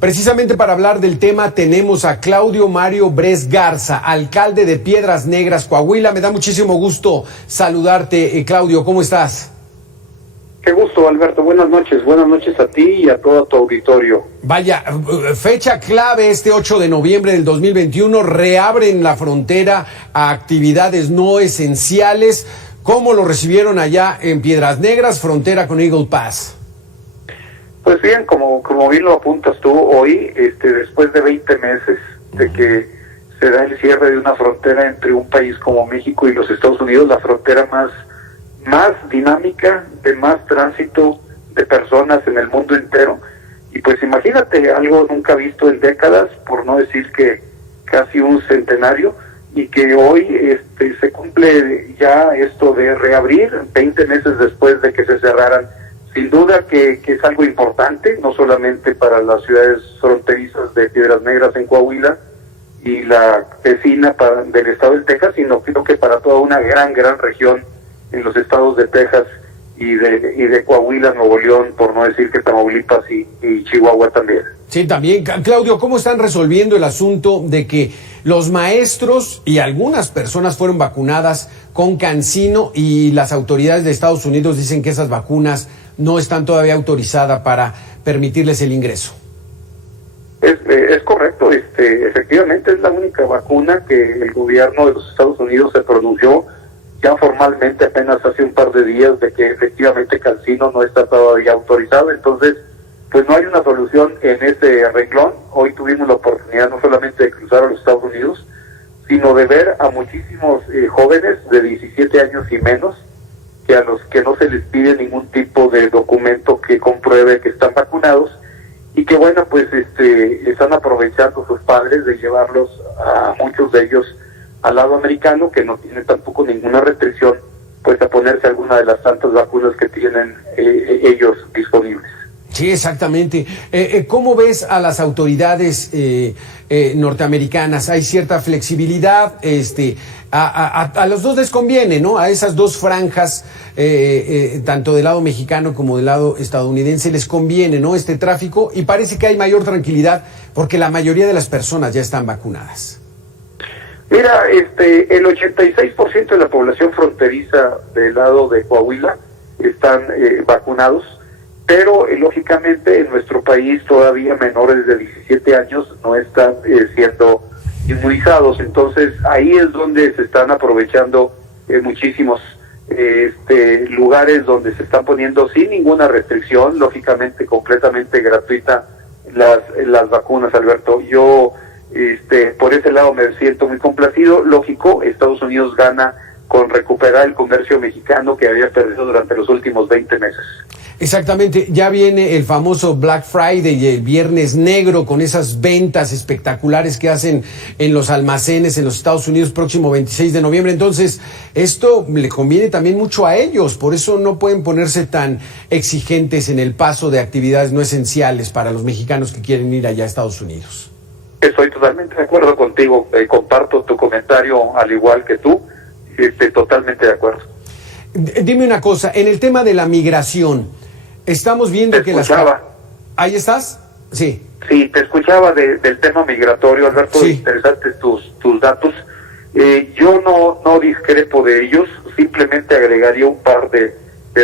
Precisamente para hablar del tema tenemos a Claudio Mario Bres Garza, alcalde de Piedras Negras, Coahuila. Me da muchísimo gusto saludarte, Claudio. ¿Cómo estás? Qué gusto, Alberto. Buenas noches a ti y a todo tu auditorio. Vaya, fecha clave este 8 de noviembre del 2021, reabren la frontera a actividades no esenciales. ¿Cómo lo recibieron allá en Piedras Negras, frontera con Eagle Pass? Pues bien, como bien lo apuntas tú, hoy, después de 20 meses de que se da el cierre de una frontera entre un país como México y los Estados Unidos, la frontera más dinámica, de más tránsito de personas en el mundo entero. Y pues imagínate, algo nunca visto en décadas, por no decir que casi un centenario, y que hoy se cumple ya esto de reabrir 20 meses después de que se cerraran. Sin duda que es algo importante, no solamente para las ciudades fronterizas de Piedras Negras en Coahuila y la vecina del estado de Texas, sino creo que para toda una gran región en los estados de Texas y de Coahuila, Nuevo León, por no decir que Tamaulipas y Chihuahua también. Sí, también. Claudio, ¿cómo están resolviendo el asunto de que los maestros y algunas personas fueron vacunadas con CanSino y las autoridades de Estados Unidos dicen que esas vacunas no están todavía autorizadas para permitirles el ingreso? Es correcto, efectivamente es la única vacuna que el gobierno de los Estados Unidos se pronunció ya formalmente apenas hace un par de días de que efectivamente CanSino no está todavía autorizado. Entonces pues no hay una solución en ese renglón. Hoy tuvimos la oportunidad no solamente de cruzar a los Estados Unidos, sino de ver a muchísimos jóvenes de 17 años y menos, que a los que no se les pide ningún tipo de documento que compruebe que están vacunados, y que bueno, pues están aprovechando sus padres de llevarlos a muchos de ellos al lado americano, que no tiene tampoco ninguna restricción, pues a ponerse alguna de las tantas vacunas que tienen ellos disponibles. Sí, exactamente. ¿Cómo ves a las autoridades norteamericanas? ¿Hay cierta flexibilidad? A los dos les conviene, ¿no? A esas dos franjas, tanto del lado mexicano como del lado estadounidense, les conviene, ¿no? Este tráfico, y parece que hay mayor tranquilidad porque la mayoría de las personas ya están vacunadas. Mira, el 86% de la población fronteriza del lado de Coahuila están vacunados, pero lógicamente en nuestro país todavía menores de 17 años no están siendo inmunizados. Entonces ahí es donde se están aprovechando muchísimos lugares donde se están poniendo sin ninguna restricción, lógicamente completamente gratuita las vacunas, Alberto. Yo por ese lado me siento muy complacido. Lógico, Estados Unidos gana con recuperar el comercio mexicano que había perdido durante los últimos 20 meses. Exactamente, ya viene el famoso Black Friday y el Viernes Negro con esas ventas espectaculares que hacen en los almacenes en los Estados Unidos próximo 26 de noviembre. Entonces, esto le conviene también mucho a ellos, por eso no pueden ponerse tan exigentes en el paso de actividades no esenciales para los mexicanos que quieren ir allá a Estados Unidos. Estoy totalmente de acuerdo contigo, comparto tu comentario al igual que tú, totalmente de acuerdo. Dime una cosa, en el tema de la migración, estamos viendo que ¿Ahí estás? Sí. Sí, te escuchaba del tema migratorio, Alberto, sí. Interesantes tus datos. Yo no discrepo de ellos, simplemente agregaría un par de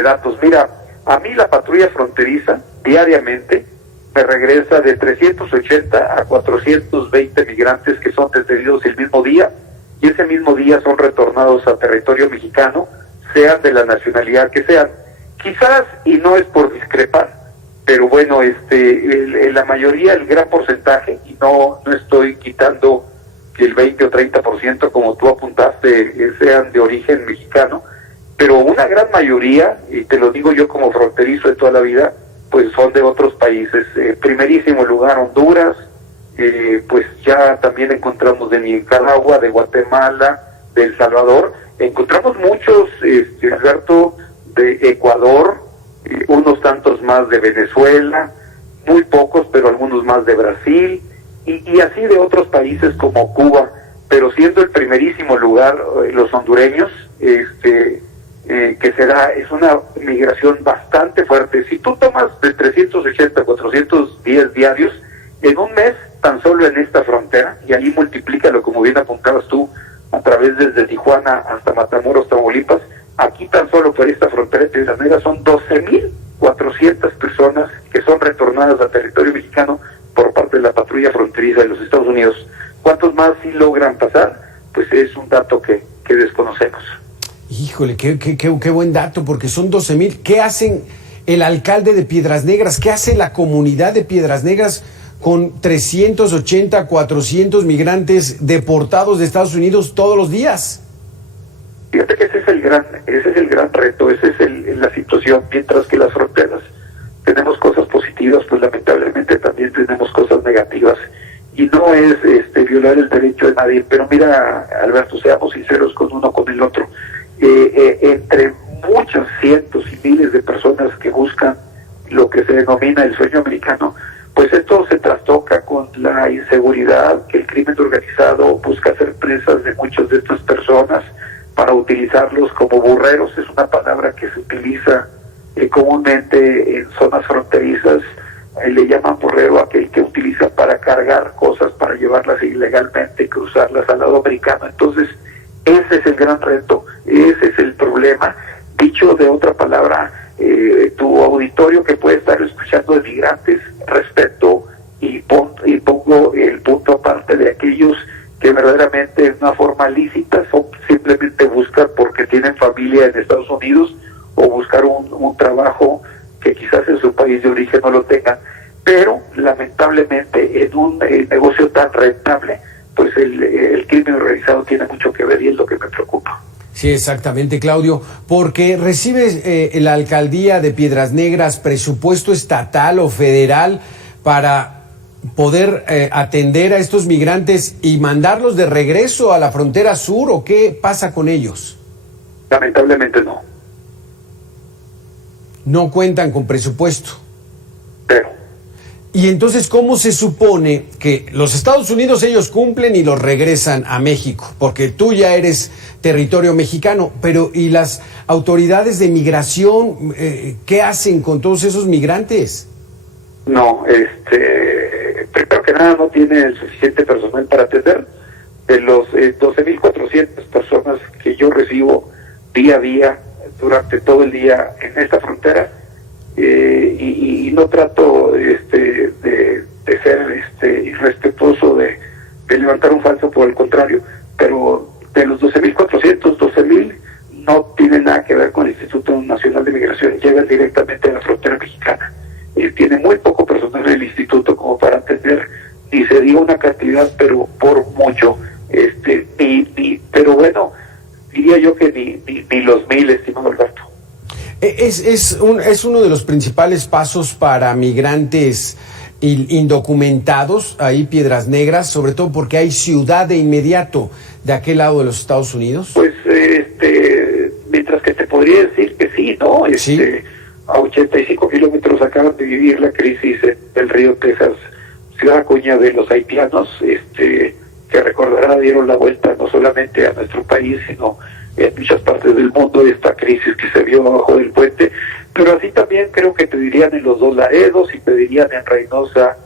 datos. Mira, a mí la patrulla fronteriza diariamente me regresa de 380 a 420 migrantes que son detenidos el mismo día, y ese mismo día son retornados a territorio mexicano, sean de la nacionalidad que sean. Quizás, y no es por discrepar, pero bueno, la mayoría, el gran porcentaje, y no estoy quitando que el 20 o 30%, como tú apuntaste, sean de origen mexicano, pero una gran mayoría, y te lo digo yo como fronterizo de toda la vida, pues son de otros países. Primerísimo lugar Honduras, pues ya también encontramos de Nicaragua, de Guatemala, de El Salvador, encontramos muchos, Alberto, de Ecuador, unos tantos más de Venezuela, muy pocos, pero algunos más de Brasil, y así de otros países como Cuba, pero siendo el primerísimo lugar los hondureños, que es una migración bastante fuerte. Si tú tomas de 380 a 410 diarios, En un mes, tan solo en esta frontera, y ahí multiplícalo, como bien apuntabas tú, a través desde Tijuana hasta Matamoros, Tamaulipas, aquí tan solo por esta frontera de Piedras Negras son 12,400 personas que son retornadas a territorio mexicano por parte de la patrulla fronteriza de los Estados Unidos. ¿Cuántos más sí logran pasar? Pues es un dato que desconocemos. Híjole, qué buen dato, porque son 12,000. ¿Qué hacen el alcalde de Piedras Negras? ¿Qué hace la comunidad de Piedras Negras con 380, 400 migrantes deportados de Estados Unidos todos los días? Fíjate que ese es el gran reto, esa es la situación. Mientras que las fronteras tenemos cosas positivas, pues lamentablemente también tenemos cosas negativas. Y no es violar el derecho de nadie, pero mira, Alberto, seamos sinceros con uno con el otro. Entre muchos cientos y miles de personas que buscan lo que se denomina el sueño americano, pues esto se trastoca con la inseguridad, que el crimen organizado busca hacer presas de muchas de estas personas para utilizarlos como burreros. Es una palabra que se utiliza comúnmente en zonas fronterizas. Le llaman burrero a aquel que utiliza para cargar cosas, para llevarlas ilegalmente y cruzarlas al lado americano. Entonces, ese es el gran reto, ese es el problema. Dicho de otra palabra, tu auditorio que puede estar escuchando de migrantes, respeto y pongo el punto aparte de aquellos que verdaderamente de una forma lícita simplemente buscan porque tienen familia en Estados Unidos o buscar un trabajo que quizás en su país de origen no lo tengan, pero lamentablemente en un negocio tan rentable, pues el crimen organizado tiene mucho que ver y es lo que me preocupa. Sí, exactamente, Claudio, porque recibe la alcaldía de Piedras Negras presupuesto estatal o federal para poder atender a estos migrantes y mandarlos de regreso a la frontera sur, ¿o qué pasa con ellos? Lamentablemente no. No cuentan con presupuesto. Pero. Y entonces, ¿cómo se supone que los Estados Unidos ellos cumplen y los regresan a México? Porque tú ya eres territorio mexicano, pero ¿y las autoridades de migración qué hacen con todos esos migrantes? No, primero que nada no tiene el suficiente personal para atender. De los 12,400 personas que yo recibo día a día, durante todo el día en esta frontera, y no trato de ser irrespetuoso de levantar un falso, por el contrario, pero de los 12,400, 12,000 no tienen nada que ver con el Instituto Nacional de Migración, llegan directamente a la frontera mexicana. Tiene muy poco personal el instituto como para atender, ni se dio una cantidad, pero por mucho, pero bueno, diría yo que ni los 1,000, estimado Alberto. Es uno de los principales pasos para migrantes indocumentados, ahí Piedras Negras, sobre todo porque hay ciudad de inmediato de aquel lado de los Estados Unidos. Pues, mientras que te podría decir que sí, ¿no? ¿Sí? A 85 kilómetros acaban de vivir la crisis del río Texas, Ciudad Acuña, de los haitianos, que recordará dieron la vuelta no solamente a nuestro país, sino en muchas partes del mundo, esta crisis que se vio abajo del puente, pero así también creo que te dirían en los Dos Laredos, y te dirían en Reynosa,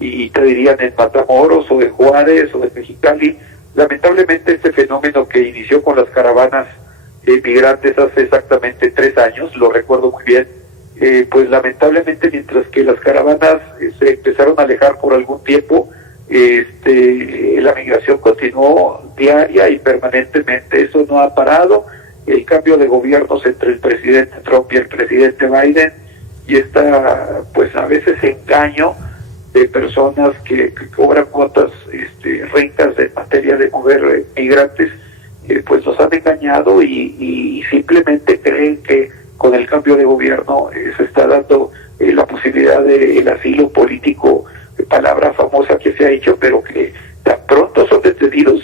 y te dirían en Matamoros, o en Juárez, o en Mexicali. Lamentablemente este fenómeno que inició con las caravanas migrantes hace exactamente 3 años, lo recuerdo muy bien, pues lamentablemente mientras que las caravanas se empezaron a alejar por algún tiempo, la migración continuó diaria y permanentemente. Eso no ha parado. El cambio de gobiernos entre el presidente Trump y el presidente Biden, y esta, pues a veces engaño de personas que cobran cuotas ricas en materia de mover migrantes, pues nos han engañado y simplemente creen que con el cambio de gobierno se está dando la posibilidad del asilo político, palabra famosa que se ha hecho, pero que tan pronto son detenidos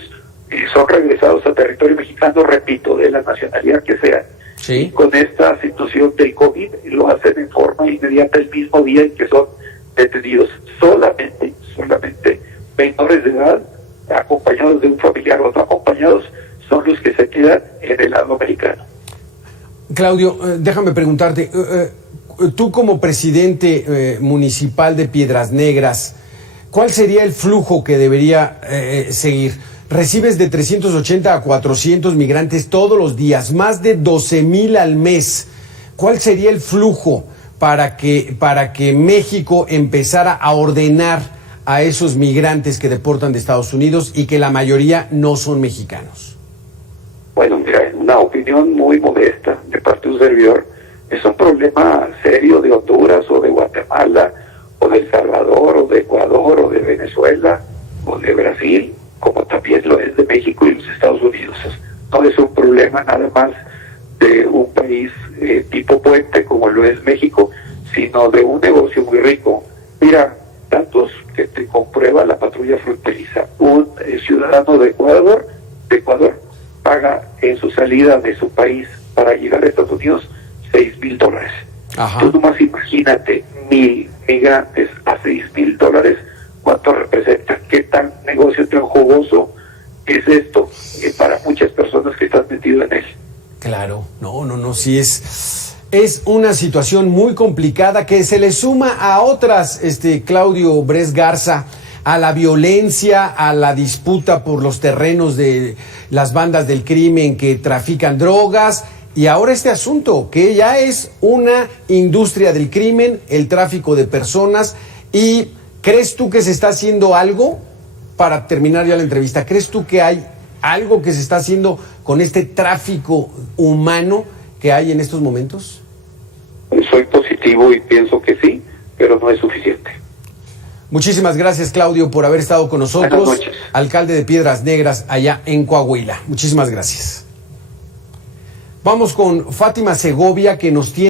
y son regresados a territorio mexicano, repito, de la nacionalidad que sea. Sí. Con esta situación del COVID lo hacen en forma inmediata el mismo día en que son detenidos. Solamente menores de edad, acompañados de un familiar o no acompañados, son los que se quedan en el lado americano. Claudio, déjame preguntarte, tú como presidente municipal de Piedras Negras, ¿cuál sería el flujo que debería seguir? Recibes de 380 a 400 migrantes todos los días, más de 12,000 al mes. ¿Cuál sería el flujo para que México empezara a ordenar a esos migrantes que deportan de Estados Unidos y que la mayoría no son mexicanos? Bueno, mira, en una opinión muy modesta de parte de un servidor, es un problema serio de Honduras o de Guatemala o de El Salvador o de Ecuador o de Venezuela o de Brasil, como también lo es de México y los Estados Unidos. No es un problema nada más de un país tipo puente como lo es México, sino de un negocio muy rico. Mira, datos que te comprueba la patrulla fronteriza. Un ciudadano de Ecuador paga en su salida de su país para llegar a Estados Unidos $6,000. Ajá. Tú nomás imagínate 1,000 migrantes a $6,000, ¿cuánto representa? ¿Qué tan negocio tan jugoso es esto para muchas personas que están metidas en él? Claro, no, sí es una situación muy complicada que se le suma a otras, Claudio Bres Garza, a la violencia, a la disputa por los terrenos de las bandas del crimen que trafican drogas, y ahora este asunto que ya es una industria del crimen, el tráfico de personas. ¿Y crees tú que se está haciendo algo para terminar ya la entrevista? ¿Crees tú que hay algo que se está haciendo con este tráfico humano que hay en estos momentos? Soy positivo y pienso que sí, pero no es suficiente. Muchísimas gracias, Claudio, por haber estado con nosotros. Buenas noches. Alcalde de Piedras Negras, allá en Coahuila. Muchísimas gracias. Vamos con Fátima Segovia, que nos tiene